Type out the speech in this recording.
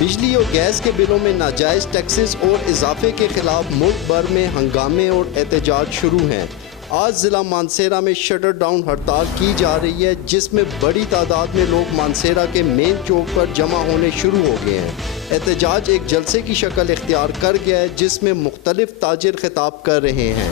बिजली और गैस के बिलों में नाजायज़ टैक्सेस और इजाफे के खिलाफ मुल्क भर में हंगामे और एहतजाज शुरू हैं। आज ज़िला मानसेरा में शटर डाउन हड़ताल की जा रही है, जिसमें बड़ी तादाद में लोग मानसेरा के मेन चौक पर जमा होने शुरू हो गए हैं। एहतजाज एक जलसे की शक्ल इख्तियार कर गया है, जिसमें मुख्तलिफ ताजिर खिताब कर रहे हैं।